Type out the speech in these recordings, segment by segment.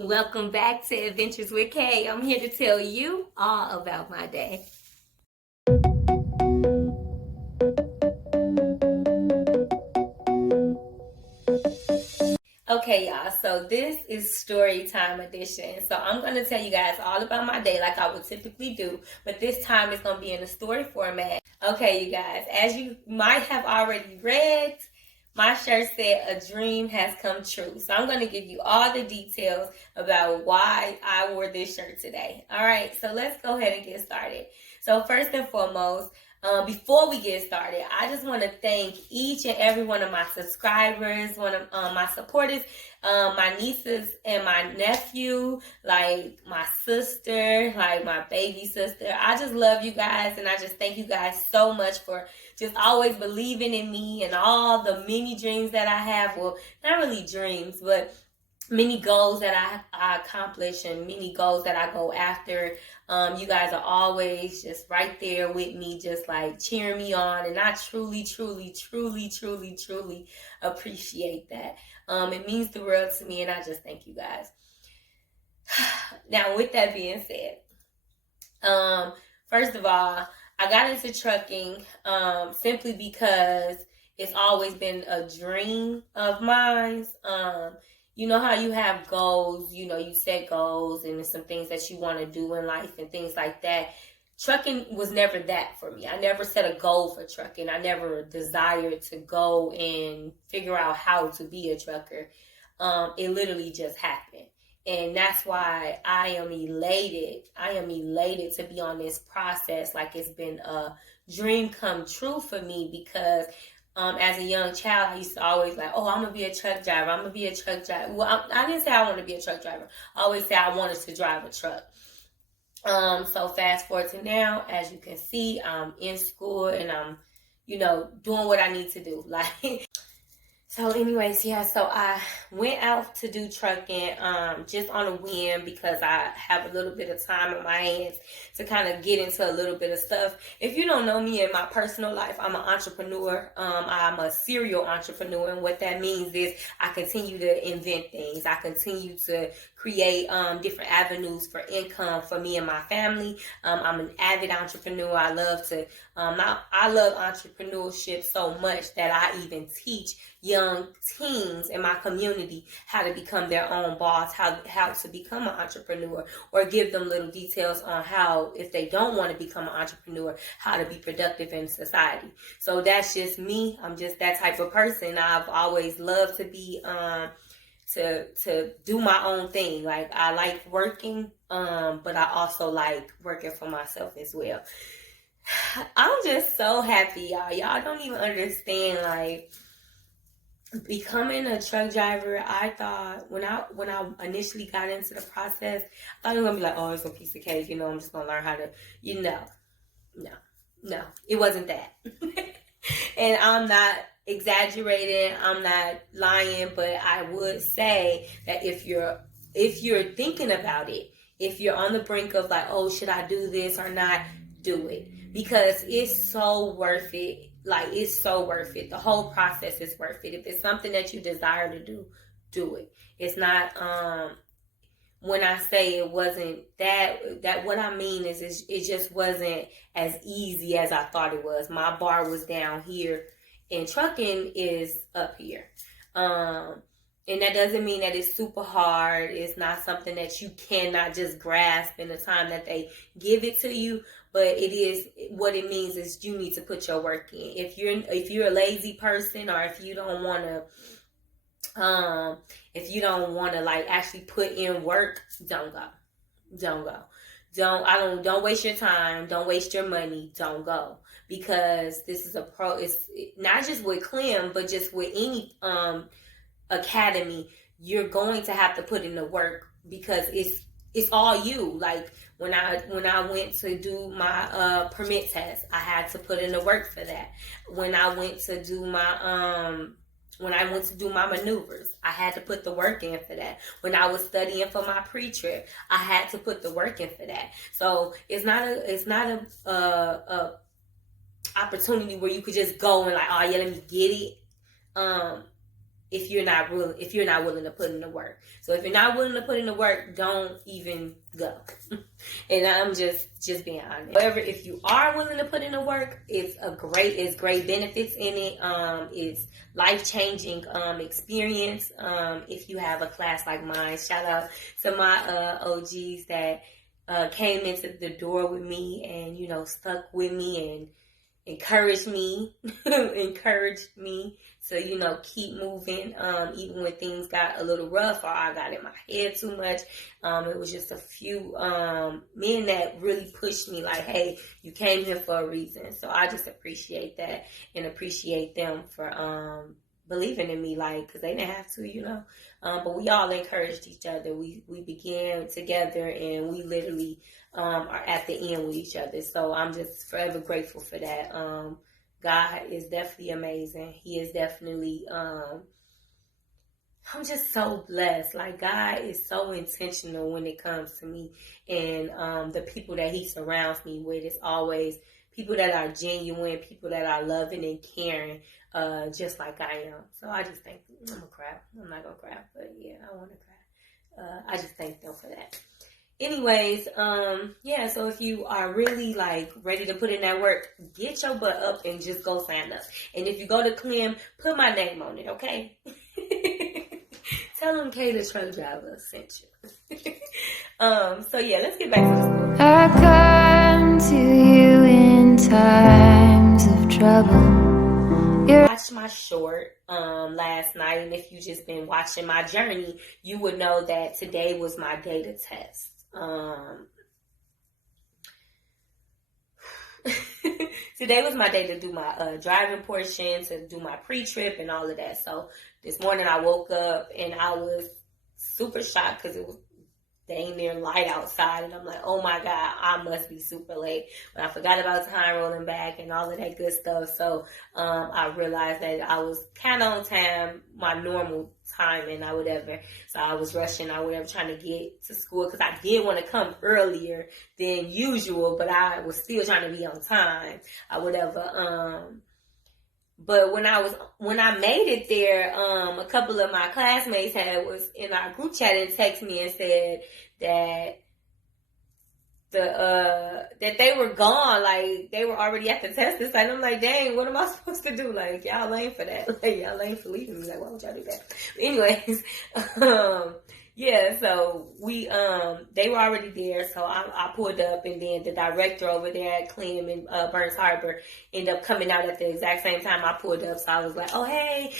Welcome back to Adventures with Kay. I'm here to tell you all about my day. Okay, y'all, so this is story time edition. So I'm going to tell you guys all about my day like I would typically do, but this time it's going to be in a story format. Okay, you guys, as you might have already read, my shirt said a dream has come true. So I'm going to give you all the details about why I wore this shirt today. All right, so let's go ahead and get started. So first and foremost, before we get started, I just want to thank each and every one of my subscribers, one of my supporters, my nieces and my nephew, like my sister, like my baby sister. I just love you guys, and I just thank you guys so much for just always believing in me and all the many dreams that I have. Well, not really dreams, but many goals that I accomplish and many goals that I go after. You guys are always just right there with me, just like cheering me on. And I truly, truly, truly, truly, truly appreciate that. It means the world to me, and I just thank you guys. Now, with that being said, first of all, I got into trucking simply because it's always been a dream of mine. You know how you have goals, you set goals and there's some things that you want to do in life and things like that. Trucking was never that for me. I never set a goal for trucking. I never desired to go and figure out how to be a trucker. It literally just happened. And that's why I am elated. I am elated to be on this process. Like it's been a dream come true for me because as a young child, I used to always like, oh, I'm going to be a truck driver. I'm going to be a truck driver. Well, I didn't say I want to be a truck driver. I always say I wanted to drive a truck. So fast forward to now, as you can see, I'm in school and I'm, doing what I need to do. So anyways, yeah, so I went out to do trucking just on a whim because I have a little bit of time on my hands to kind of get into a little bit of stuff. If you don't know me in my personal life, I'm an entrepreneur. I'm a serial entrepreneur, and what that means is I continue to invent things. I continue to create different avenues for income for me and my family. I'm an avid entrepreneur. I love entrepreneurship so much that I even teach young teens in my community how to become their own boss, how to become an entrepreneur, or give them little details on how, if they don't want to become an entrepreneur, how to be productive in society. So that's just me. I'm just that type of person. I've always loved to be to do my own thing. Like I like working, but I also like working for myself as well. I'm just so happy, y'all. Y'all don't even understand, like, becoming a truck driver. I thought when I initially got into the process, I thought it was gonna be like, oh, it's a piece of cake, I'm just gonna learn how to, no, it wasn't that. And I'm not exaggerating, I'm not lying, but I would say that if you're thinking about it, if you're on the brink of like, oh, should I do this or not, do it, because it's so worth it. Like, it's so worth it. The whole process is worth it. If it's something that you desire to do, do it. It's not, when I say it wasn't that what I mean is it just wasn't as easy as I thought it was. My bar was down here and trucking is up here. And that doesn't mean that it's super hard. It's not something that you cannot just grasp in the time that they give it to you. But it is, what it means is you need to put your work in. If you're a lazy person, or if you don't want to like actually put in work, don't go. Don't waste your time. Don't waste your money. Don't go, because this is it's not just with Clem, but just with any academy. You're going to have to put in the work, because it's all you. Like when I went to do my permit test, I had to put in the work for that. When I went to do my maneuvers, I had to put the work in for that. When I was studying for my pre-trip, I had to put the work in for that. So it's not a opportunity where you could just go and like, oh yeah, let me get it. if you're not willing to put in the work. So if you're not willing to put in the work, don't even go. And I'm just being honest. However, if you are willing to put in the work, it's great benefits in it. It's life-changing experience. If you have a class like mine, shout out to my OGs that came into the door with me and stuck with me and encouraged me to keep moving, even when things got a little rough or I got in my head too much. It was just a few men that really pushed me like, hey, you came here for a reason. So I just appreciate that and appreciate them for believing in me, because they didn't have to, but we all encouraged each other. We began together and we literally are at the end with each other. So I'm just forever grateful for that. God is definitely amazing. He is definitely, I'm just so blessed. God is so intentional when it comes to me. And the people that he surrounds me with is always people that are genuine, people that are loving and caring, just like I am. So I just think, I'm going to cry. I'm not going to cry, but yeah, I want to cry. I just thank them for that. Anyways, so if you are really ready to put in that work, get your butt up and just go sign up. And if you go to Clem, put my name on it, okay? Tell them Kay the truck driver sent you. Let's get back to the story. I come to you in times of trouble. I watched my short last night, and if you just been watching my journey, you would know that today was my day to test. Today was my day to do my driving portion, to do my pre-trip and all of that. So this morning I woke up and I was super shocked because it was dang near light outside, and I'm like, oh my God, I must be super late. But I forgot about time rolling back and all of that good stuff. So I realized that I was kind of on time, my normal timing or whatever. So I was rushing or whatever, trying to get to school because I did want to come earlier than usual, but I was still trying to be on time or whatever. But when I made it there, a couple of my classmates was in our group chat and texted me and said that that they were gone, they were already at the testing site. I'm like, dang, what am I supposed to do? Y'all lame for that. Y'all lame for leaving me. Why would y'all do that? But anyways, so they were already there, so I pulled up, and then the director over there at Clem and Burns Harbor ended up coming out at the exact same time I pulled up. So I was like, oh, hey,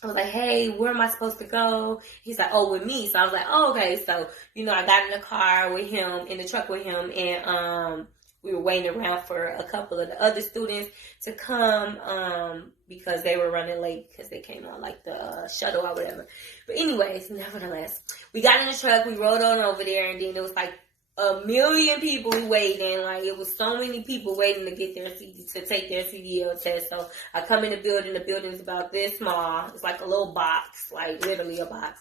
I was like, hey, where am I supposed to go? He's like, oh, with me. So I was like, oh, okay. So, I got in the car with him, in the truck with him, and we were waiting around for a couple of the other students to come because they were running late because they came on the shuttle or whatever. But anyways, nevertheless, we got in the truck, we rode on over there, and then it was a million people waiting. It was so many people waiting to get to take their CDL test. So I come in the building's about this small. It's a little box, literally a box.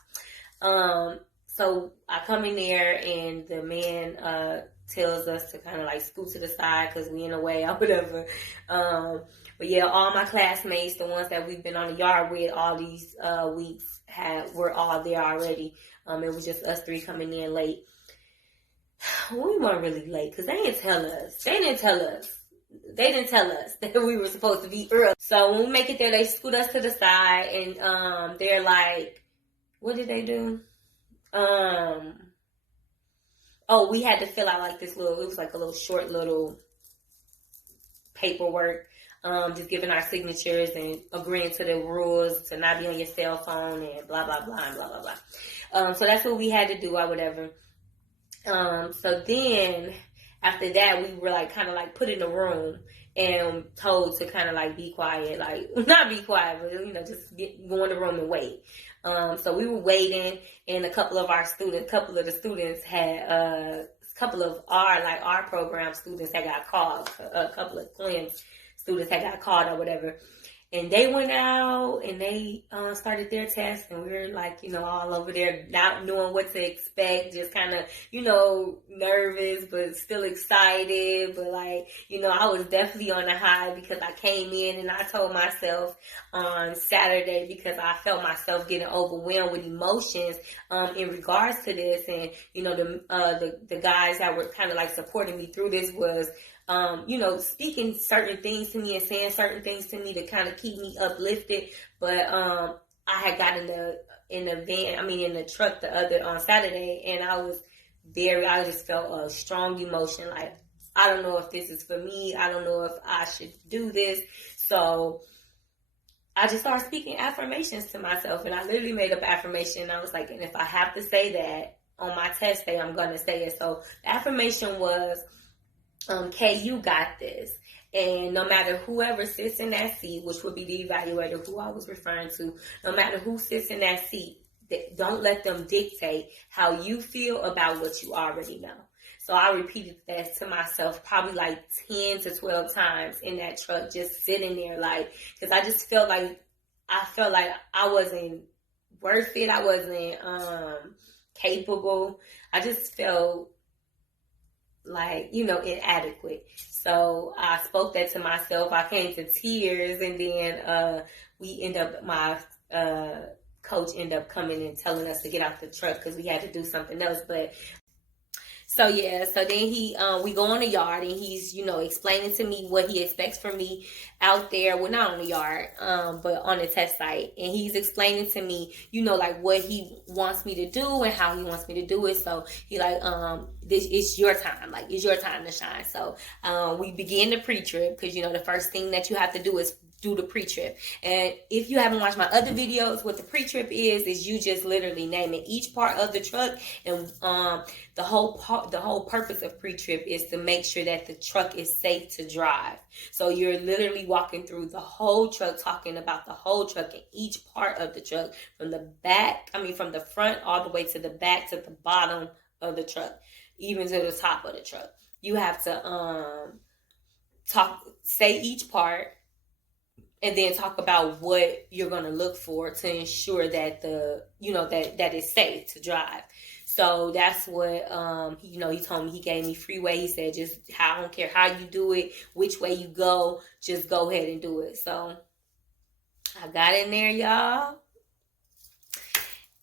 So I come in there, and the man tells us to kind of scoot to the side because we in the way or whatever. But yeah, all my classmates, the ones that we've been on the yard with all these weeks, were all there already. It was just us three coming in late. We weren't really late because they didn't tell us. They didn't tell us that we were supposed to be early. So when we make it there, they scoot us to the side, and they're like, what did they do? We had to fill out this little, it was a little short little paperwork, just giving our signatures and agreeing to the rules to not be on your cell phone and blah, blah, blah, and blah, blah, blah. So that's what we had to do or whatever. So then after that, we were kind of put in a room and told to kind of be quiet, not be quiet, but just go in the room and wait. So we were waiting, and a couple of the students had a couple of our program students that got called, a couple of Clem's students that got called or whatever. And they went out and they started their test, and we were like, all over there, not knowing what to expect, just kind of, nervous, but still excited. But like, I was definitely on a high because I came in and I told myself on Saturday, because I felt myself getting overwhelmed with emotions in regards to this. And, the guys that were kind of like supporting me through this was, speaking certain things to me and saying certain things to me to kind of keep me uplifted. But I had got in the truck on Saturday, and I just felt a strong emotion. Like, I don't know if this is for me. I don't know if I should do this. So I just started speaking affirmations to myself, and I literally made up affirmation. I was like, and if I have to say that on my test day, I'm going to say it. So the affirmation was, Kay, you got this. And no matter whoever sits in that seat, which would be the evaluator who I was referring to, no matter who sits in that seat, don't let them dictate how you feel about what you already know. So I repeated that to myself probably like 10 to 12 times in that truck, just sitting there, like, because I just felt like I wasn't worth it. I wasn't capable. I just felt like, inadequate. So I spoke that to myself. I came to tears, and then my coach ended up coming and telling us to get out the truck because we had to do something else. But so then we go on the yard, and he's, explaining to me what he expects from me out there. Well, not on the yard, but on the test site. And he's explaining to me, like what he wants me to do and how he wants me to do it. So he like, it's your time. Like, it's your time to shine. So we begin the pre-trip because, the first thing that you have to do is do the pre-trip. And if you haven't watched my other videos, what the pre-trip is you just literally naming each part of the truck. And the whole purpose of pre-trip is to make sure that the truck is safe to drive. So you're literally walking through the whole truck, talking about the whole truck and each part of the truck, from the front all the way to the back, to the bottom of the truck, even to the top of the truck. You have to say each part, and then talk about what you're going to look for to ensure that that it's safe to drive. So that's what, he told me. He gave me freeway. He said, I don't care how you do it, which way you go, just go ahead and do it. So I got in there, y'all.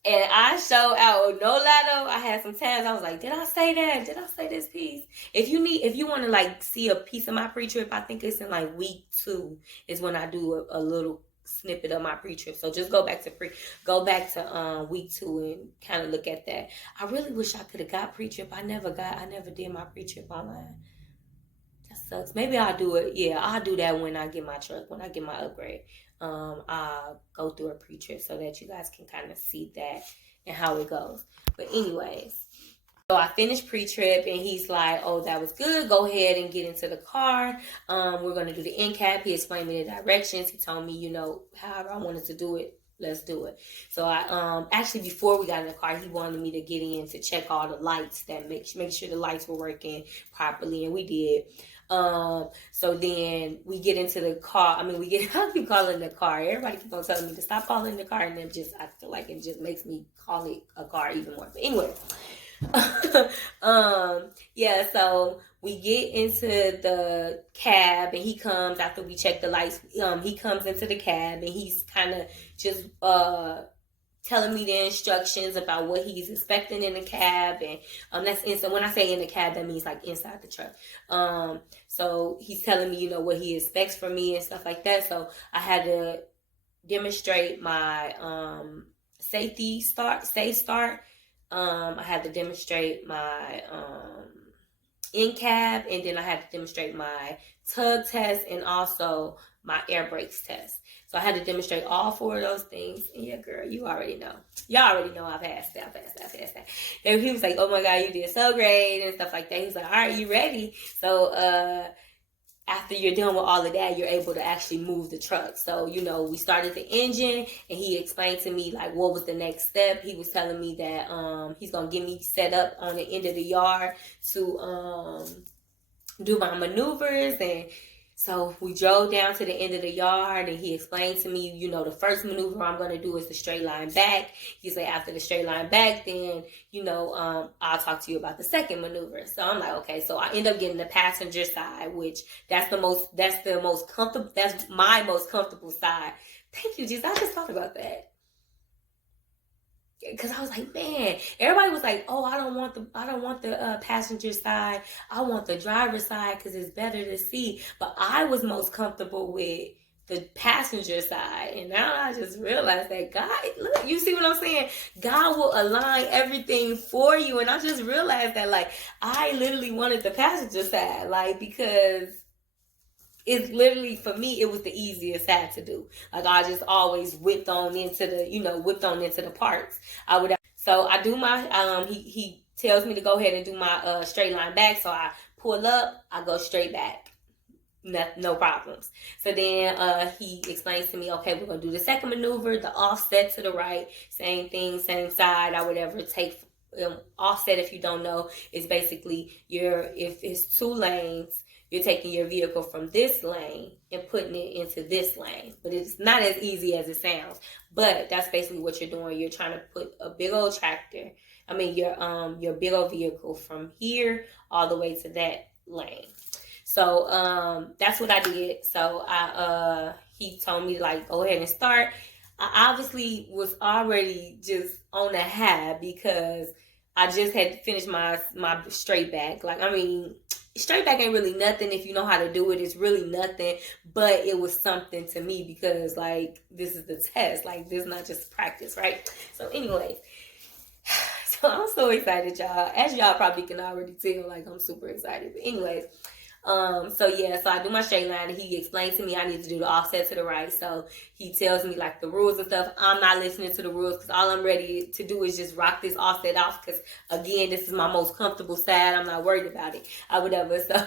And I showed out, no lie, I had some times I was like, did I say that? Did I say this piece? If you want to like see a piece of my pre-trip, I think it's in like week 2 is when I do a little snippet of my pre-trip. So just go back to week 2 and kind of look at that. I really wish I could have got pre-trip. I never did my pre-trip online. That sucks. Maybe I'll do it. Yeah, I'll do that when I get my truck, when I get my upgrade. I'll go through a pre-trip so that you guys can kind of see that and how it goes. But anyways, so I finished pre-trip, and he's like, oh, that was good. Go ahead and get into the car. We're going to do the end cap. He explained me the directions. He told me, however I wanted to do it, let's do it. So I actually, before we got in the car, he wanted me to get in to check all the lights, that make sure the lights were working properly, and we did. So then we get into the car. I keep calling the car. Everybody keep on telling me to stop calling the car, and then I feel like it just makes me call it a car even more. But anyway, so we get into the cab, and he comes after we check the lights. He comes into the cab, and he's kind of just telling me the instructions about what he's expecting in the cab. And that's inside. When I say in the cab, that means like inside the truck. So he's telling me, what he expects from me and stuff like that. So I had to demonstrate my safe start. I had to demonstrate my in cab, and then I had to demonstrate my tug test and also my air brakes test. So I had to demonstrate all 4 of those things. And yeah, girl, you already know. Y'all already know I passed that. And he was like, oh my God, you did so great and stuff like that. He was like, all right, you ready? So after you're done with all of that, you're able to actually move the truck. So, we started the engine, and he explained to me like what was the next step. He was telling me that he's going to get me set up on the end of the yard to do my maneuvers. And So we drove down to the end of the yard, and he explained to me, you know, the first maneuver I'm going to do is the straight line back. He said, after the straight line back, then, you know, I'll talk to you about the second maneuver. So I'm like, okay. So I end up getting the passenger side, which that's my most comfortable side. Thank you, Jesus. I just thought about that. Because I was like, man, everybody was like, oh, I don't want the passenger side. I want the driver's side because it's better to see. But I was most comfortable with the passenger side. And now I just realized that God, look, you see what I'm saying? God will align everything for you. And I just realized that, like, I literally wanted the passenger side, like, because it's literally, for me, it was the easiest side to do. Like, I just always whipped on into the parts. So I do my, he tells me to go ahead and do my straight line back. So I pull up, I go straight back. No problems. So then he explains to me, okay, we're going to do the second maneuver, the offset to the right, same thing, same side, or whatever. Take offset, if you don't know, is basically if it's 2 lanes, you're taking your vehicle from this lane and putting it into this lane. But it's not as easy as it sounds. But that's basically what you're doing. You're trying to put a big old tractor, your big old vehicle from here all the way to that lane. So that's what I did. So he told me, like, go ahead and start. I obviously was already just on a high because I just had finished my straight back. Like, straight back ain't really nothing if you know how to do it. It's really nothing, but it was something to me because, like, this is the test. Like, this is not just practice, right? So anyways, so I'm so excited, y'all. As y'all probably can already tell, like, I'm super excited. But anyways, so I do my straight line, and he explains to me I need to do the offset to the right. So he tells me, like, the rules and stuff. I'm not listening to the rules because all I'm ready to do is just rock this offset off because, again, this is my most comfortable side. I'm not worried about it or whatever. So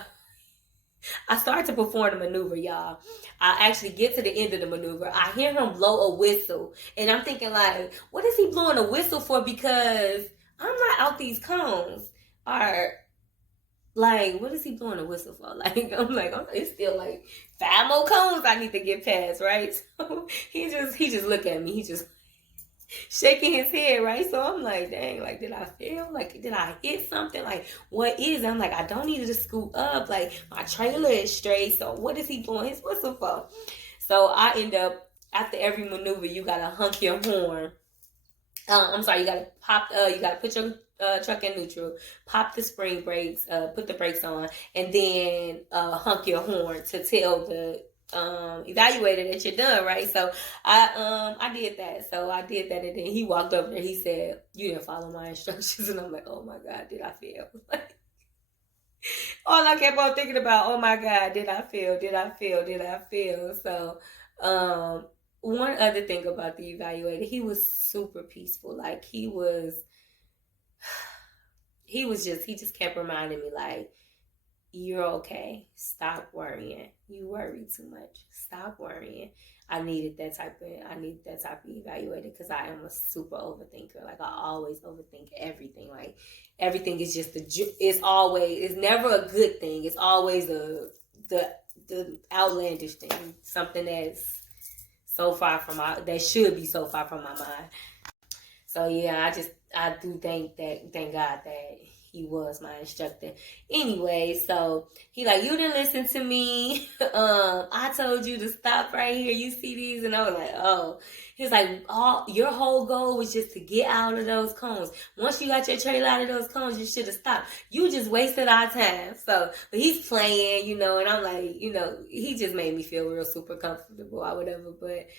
I start to perform the maneuver, y'all. I actually get to the end of the maneuver. I hear him blow a whistle, and I'm thinking, like, what is he blowing a whistle for? Because I'm not out these cones. Or, like, what is he blowing a whistle for? Like, I'm like, it's still like 5 more cones I need to get past, right? So he just look at me. He just shaking his head, right? So I'm like, dang, like, did I fail? Like, did I hit something? Like, what is it? I'm like, I don't need to scoot up. Like, my trailer is straight. So what is he blowing his whistle for? So I end up, after every maneuver, you gotta honk your horn. You gotta put your truck in neutral, pop the spring brakes, put the brakes on, and then honk your horn to tell the evaluator that you're done, right? So I did that. So I did that, and then he walked over there. He said, "You didn't follow my instructions," and I'm like, "Oh my God, did I fail?" All I kept on thinking about, oh my God, did I fail? Did I fail? Did I fail? So one other thing about the evaluator, he was super peaceful. Like, he just kept reminding me, like, you're okay. Stop worrying. You worry too much. Stop worrying. I needed that type of evaluator because I am a super overthinker. Like, I always overthink everything. Like, everything is just it's never a good thing. It's always the outlandish thing. Something that's so far from that should be so far from my mind. So yeah, I do thank God that he was my instructor. Anyway, so he like, you didn't listen to me. I told you to stop right here. You see these? And I was like, oh. He's like, your whole goal was just to get out of those cones. Once you got your trailer out of those cones, you should have stopped. You just wasted our time. So, but he's playing, and I'm like, he just made me feel real super comfortable or whatever. But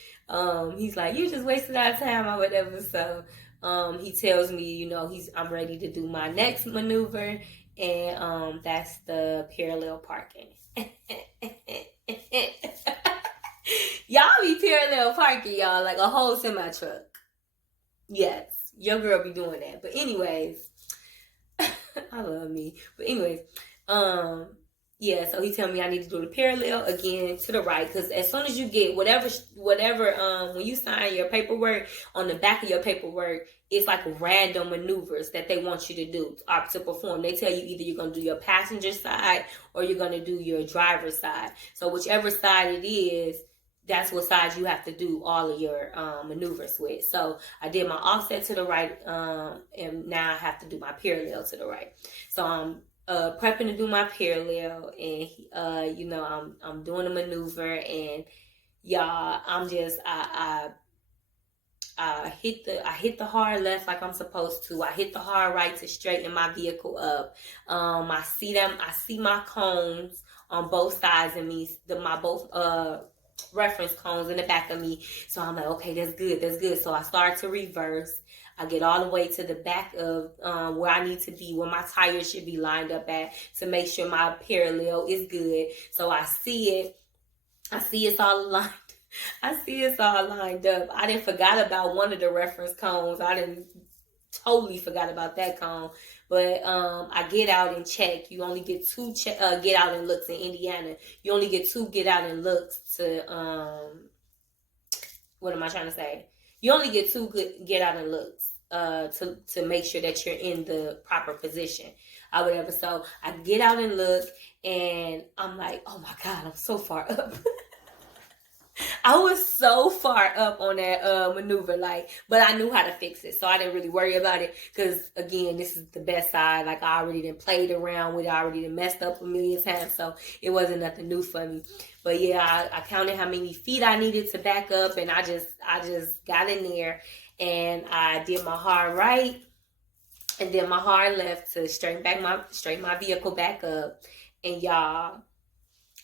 he's like, you just wasted our time or whatever. So he tells me, I'm ready to do my next maneuver, and that's the parallel parking. Y'all be parallel parking, y'all, like a whole semi truck. Yes, your girl be doing that. But anyways, I love me. But anyways, Yeah, so he told me I need to do the parallel again to the right, because as soon as you get whatever when you sign your paperwork, on the back of your paperwork, it's like random maneuvers that they want you to do to perform. They tell you either you're going to do your passenger side or you're going to do your driver's side. So whichever side it is, that's what side you have to do all of your maneuvers with. So I did my offset to the right, and now I have to do my parallel to the right. So I'm prepping to do my parallel, and I'm doing a maneuver, and y'all, I hit the hard left like I'm supposed to. I hit the hard right to straighten my vehicle up. I see my cones on both sides of me, my both reference cones in the back of me. So I'm like, okay, that's good. So I start to reverse. I get all the way to the back of where I need to be, where my tires should be lined up at, to make sure my parallel is good. So I see it. I see it's all aligned. I see it's all lined up. I didn't forgot about one of the reference cones. I didn't totally forgot about that cone. But I get out and check. You only get two get out and looks in Indiana. You only get two get out and looks to what am I trying to say? You only get two get out and looks to make sure that you're in the proper position or whatever. So I get out and look, and I'm like, oh my God, I'm so far up. I was so far up on that maneuver, but I knew how to fix it, so I didn't really worry about it, because again, this is the best side. Like, I already done played around with it, I already done messed up a million times, so it wasn't nothing new for me. But yeah, I counted how many feet I needed to back up, and I just got in there, and I did my hard right and then my hard left to straighten my vehicle back up. And y'all,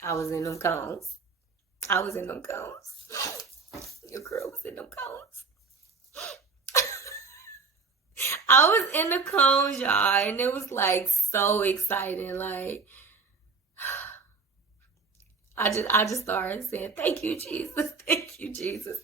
I was in them cones. Your girl was in them cones. I was in the cones, y'all, and it was like so exciting. Like, I just started saying, thank you, Jesus. Thank you, Jesus.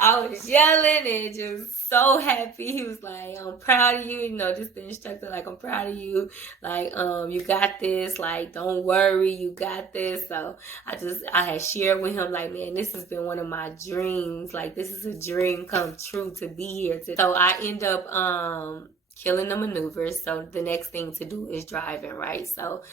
I was yelling and just so happy. He was like, I'm proud of you. Just the instructor, like, I'm proud of you. Like, you got this. Like, don't worry, you got this. So I had shared with him, like, man, this has been one of my dreams. Like, this is a dream come true to be here. So I end up killing the maneuvers. So the next thing to do is driving, right? So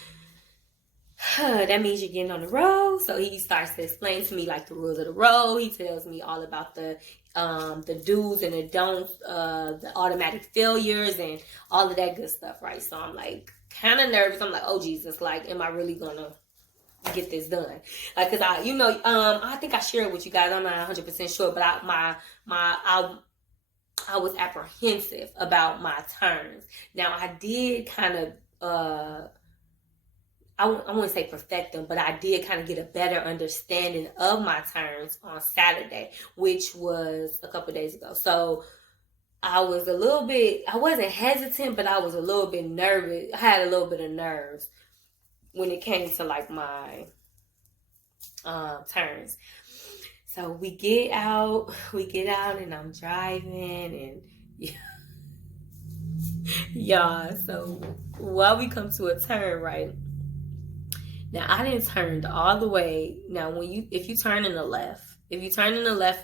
that means you're getting on the road. So he starts to explain to me, like, the rules of the road. He tells me all about the do's and the don'ts, the automatic failures and all of that good stuff, right? So I'm like kind of nervous. I'm like, oh Jesus, like, am I really gonna get this done? Like, cause I think I shared with you guys. I'm not 100% sure, but I was apprehensive about my turns. Now I did kind of I wouldn't say perfect them, but I did kind of get a better understanding of my turns on Saturday, which was a couple days ago. So I wasn't hesitant, but I was a little bit nervous. I had a little bit of nerves when it came to, like, my turns. So we get out and I'm driving, and yeah. So while we come to a turn, right? Now, I didn't turn all the way. Now, if you turn in the left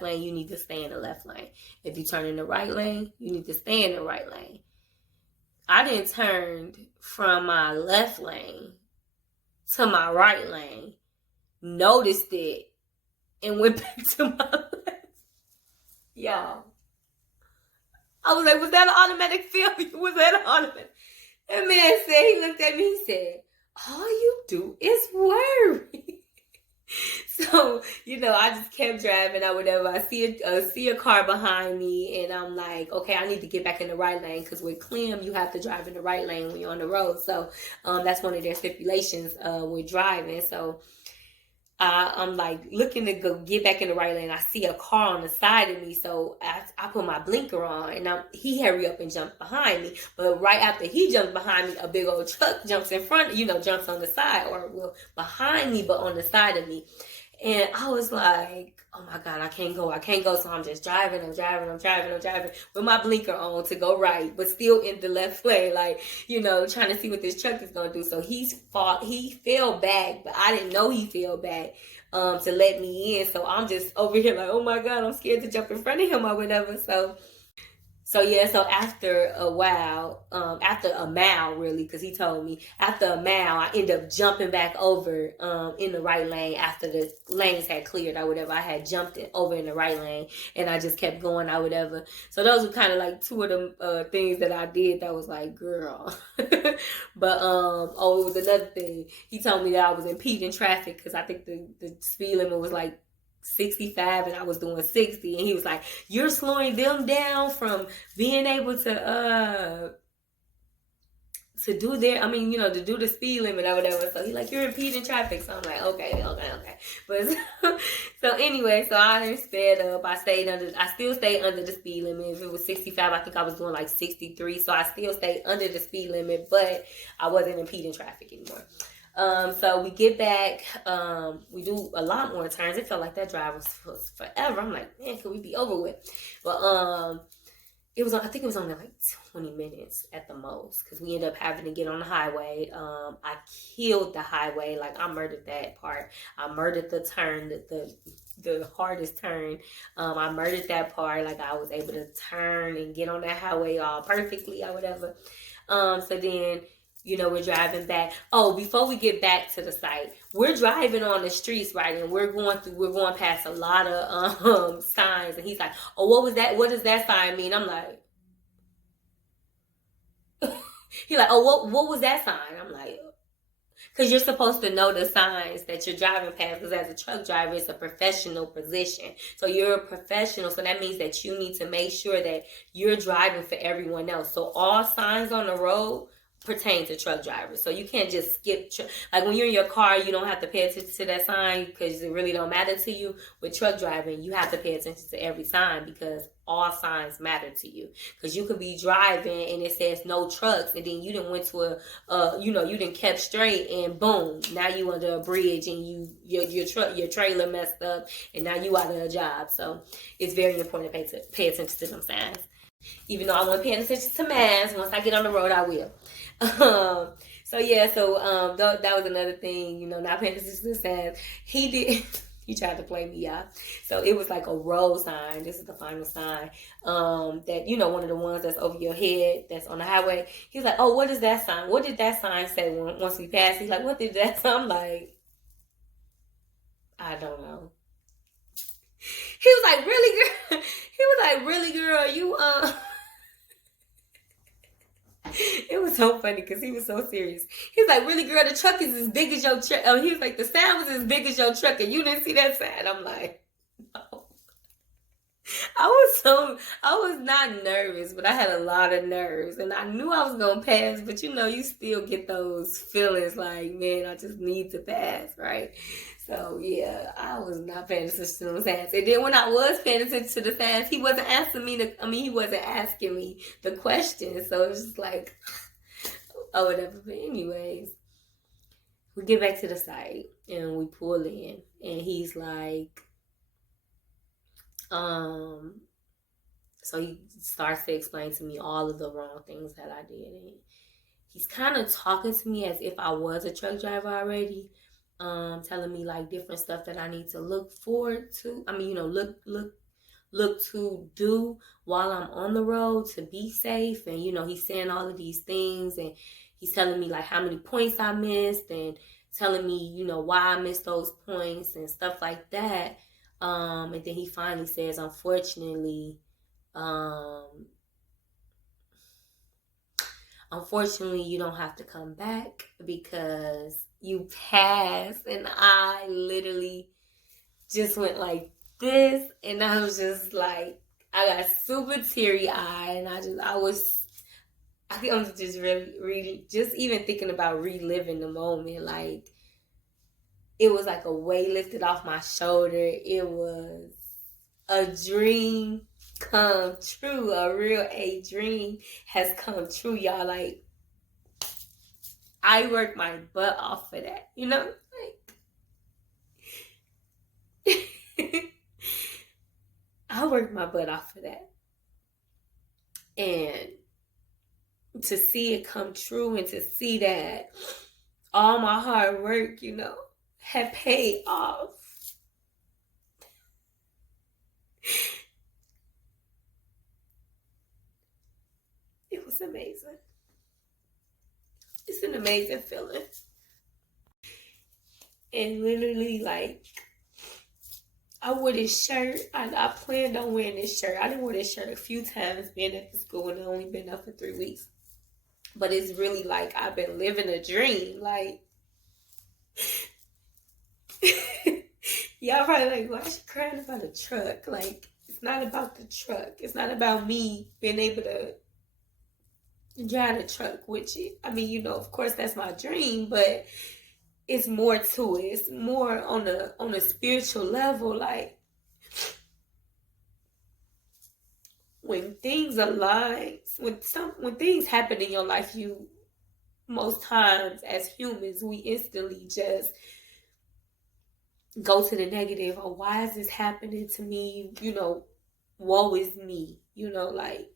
lane, you need to stay in the left lane. If you turn in the right lane, you need to stay in the right lane. I didn't turn from my left lane to my right lane, noticed it, and went back to my left. Y'all, I was like, was that an automatic failure? Was that an automatic? That man said, he looked at me, he said, all you do is worry. So, I just kept driving or whatever. I see a car behind me, and I'm like, okay, I need to get back in the right lane, because with Clem, you have to drive in the right lane when you're on the road. So that's one of their stipulations with driving. So I'm like looking to go get back in the right lane. I see a car on the side of me, so I put my blinker on, and he hurry up and jump behind me. But right after he jumps behind me, a big old truck jumps in front, jumps on the side, or behind me, but on the side of me. And I was like, oh my God, I can't go. So I'm just driving. I'm driving with my blinker on to go right, but still in the left lane, like, trying to see what this truck is going to do. So he fell back, but I didn't know he fell back to let me in. So I'm just over here like, oh my God, I'm scared to jump in front of him or whatever. So after a while, after a mile really, because he told me, after a mile, I end up jumping back over in the right lane after the lanes had cleared or whatever. I had jumped over in the right lane, and I just kept going or whatever. So those were kind of like two of the things that I did that was like, girl. But, it was another thing. He told me that I was impeding traffic because I think the speed limit was like 65 and I was doing 60, and he was like, you're slowing them down from being able to do to do the speed limit or whatever. So he's like, you're impeding traffic. So I'm like, okay. But so anyway, so I sped up. I still stayed under the speed limit. If it was 65, I think I was doing like 63. So I still stayed under the speed limit, but I wasn't impeding traffic anymore. So we get back, we do a lot more turns. It felt like that drive was forever. I'm like, man, could we be over with? But, I think it was only like 20 minutes at the most, because we ended up having to get on the highway. I killed the highway. Like, I murdered that part. I murdered the turn, the hardest turn. I murdered that part. Like, I was able to turn and get on that highway all perfectly or whatever. So then, we're driving back. Oh, before we get back to the site, we're driving on the streets, right? And we're going past a lot of signs. And he's like, oh, what was that? What does that sign mean? I'm like, he's like, oh, what was that sign? I'm like, because you're supposed to know the signs that you're driving past, because as a truck driver, it's a professional position. So you're a professional, so that means that you need to make sure that you're driving for everyone else. So all signs on the road pertain to truck drivers. So you can't just skip, like when you're in your car, you don't have to pay attention to that sign because it really don't matter to you. With truck driving, you have to pay attention to every sign because all signs matter to you. Because you could be driving and it says no trucks, and then you didn't went to you didn't kept straight, and boom, now you under a bridge and your trailer messed up, and now you out of a job. So it's very important to pay attention to them signs. Even though I wasn't paying attention to mine, once I get on the road, I will. So that was another thing, not paying attention to the signs. He tried to play me out. So it was like a road sign. This is the final sign. That, one of the ones that's over your head, that's on the highway. He's like, oh, what is that sign? What did that sign say once we passed? He's like, what did that sign? I'm like, I don't know. He was like, really, girl? He was like, really, girl, you, It was so funny because he was so serious. He's like, really, girl, the truck is as big as your truck. He was like, the sign was as big as your truck, and you didn't see that sign. I'm like, no. I was not nervous, but I had a lot of nerves, and I knew I was going to pass, but you still get those feelings like, man, I just need to pass, right? So, yeah, I was not paying attention to those signs. And then when I was paying attention to the signs, he wasn't asking me the question. So it was just like, oh, whatever. But anyways, we get back to the site and we pull in, and he's like, so he starts to explain to me all of the wrong things that I did. And he's kind of talking to me as if I was a truck driver already. Telling me like different stuff that I need to look forward to. Look to do while I'm on the road to be safe. And, he's saying all of these things, and he's telling me like how many points I missed, and telling me, why I missed those points and stuff like that. And then he finally says, unfortunately, you don't have to come back because you passed. And I literally just went like this, and I was just like, I got super teary-eyed, and I think I'm just really just even thinking about reliving the moment. Like, it was like a weight lifted off my shoulder. It was a dream come true. A dream has come true, y'all. Like, I worked my butt off for that, Like, I worked my butt off for that. And to see it come true and to see that all my hard work, had paid off. It was amazing. It's an amazing feeling. And literally, like, I wore this shirt. I planned on wearing this shirt. I done wore this shirt a few times being at the school, and I've only been up for 3 weeks. But it's really like I've been living a dream. Like, y'all probably like, why is she crying about a truck? Like, it's not about the truck. It's not about me being able to drive the truck, which, I mean, of course that's my dream, but it's more to it. It's more on a spiritual level. Like, when things align, when things happen in your life, most times as humans, we instantly just go to the negative. Oh, why is this happening to me? Woe is me. Like,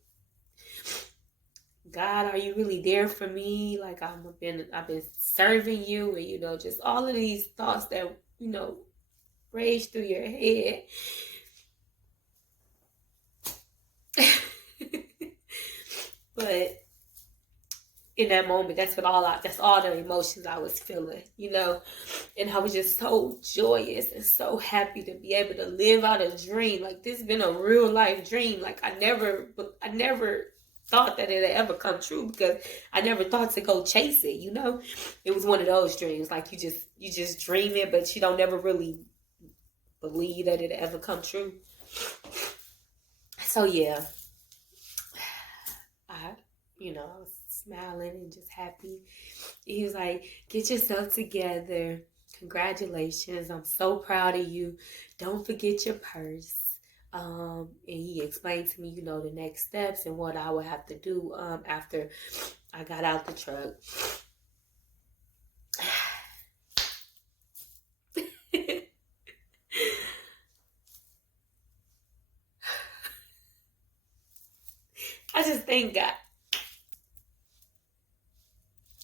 God, are you really there for me? Like, I've been serving you, and just all of these thoughts that rage through your head. But in that moment, that's all the emotions I was feeling, and I was just so joyous and so happy to be able to live out a dream. Like, this has been a real life dream. Like, I never thought that it had ever come true, because I never thought to go chase it. It was one of those dreams. Like, you just dream it, but you don't never really believe that it ever come true. So yeah, I was smiling and just happy. He was like, get yourself together. Congratulations. I'm so proud of you. Don't forget your purse. And he explained to me, the next steps and what I would have to do after I got out the truck. I just thank God.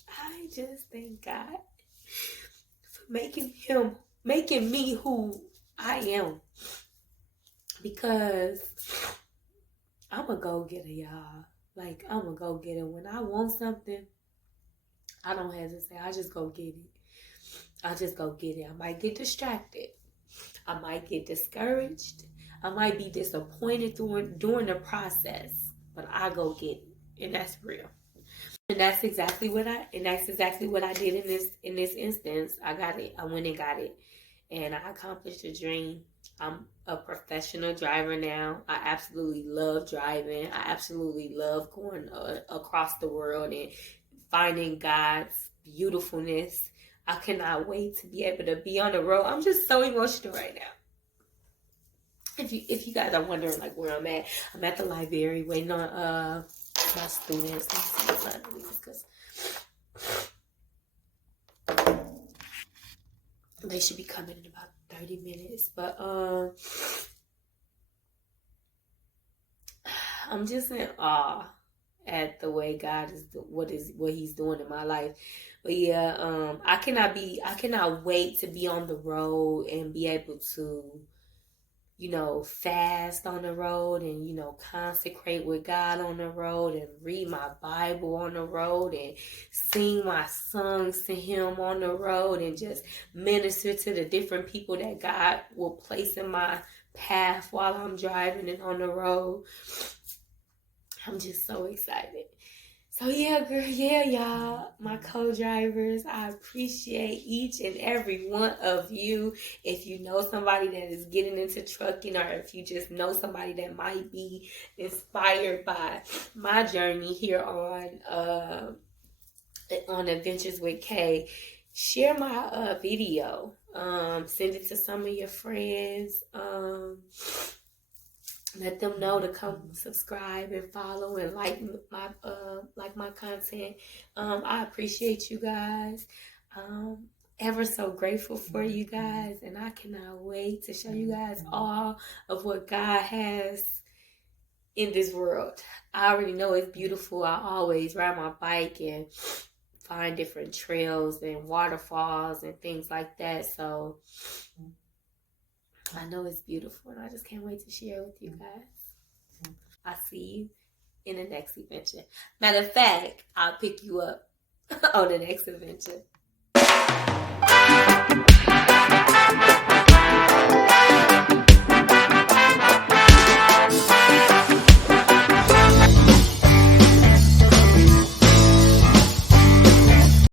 I just thank God for making me who I am. Because I'm a go-getter, y'all. Like, I'm a go-getter. When I want something, I don't hesitate. I just go get it. I might get distracted. I might get discouraged. I might be disappointed during the process. But I go get it. And that's real. And that's exactly what I did in this instance. I got it. I went and got it. And I accomplished a dream. I'm a professional driver now. I absolutely love driving. I absolutely love going across the world and finding God's beautifulness. I cannot wait to be able to be on the road. I'm just so emotional right now. If you guys are wondering like where I'm at the library waiting on my students. Because they should be coming in about 30 minutes. But I'm just in awe at the way God is what he's doing in my life. But yeah, I cannot wait to be on the road and be able to, fast on the road and, consecrate with God on the road and read my Bible on the road and sing my songs to him on the road and just minister to the different people that God will place in my path while I'm driving and on the road. I'm just so excited. So y'all, my co-drivers, I appreciate each and every one of you. If you know somebody that is getting into trucking, or if you just know somebody that might be inspired by my journey here on Adventures with Kay, share my video. Send it to some of your friends. Let them know to come subscribe and follow and like my content. I appreciate you guys. ever so grateful for you guys, and I cannot wait to show you guys all of what God has in this world. I already know it's beautiful. I always ride my bike and find different trails and waterfalls and things like that. So I know it's beautiful, and I just can't wait to share with you guys. I'll see you in the next adventure. Matter of fact, I'll pick you up on the next adventure.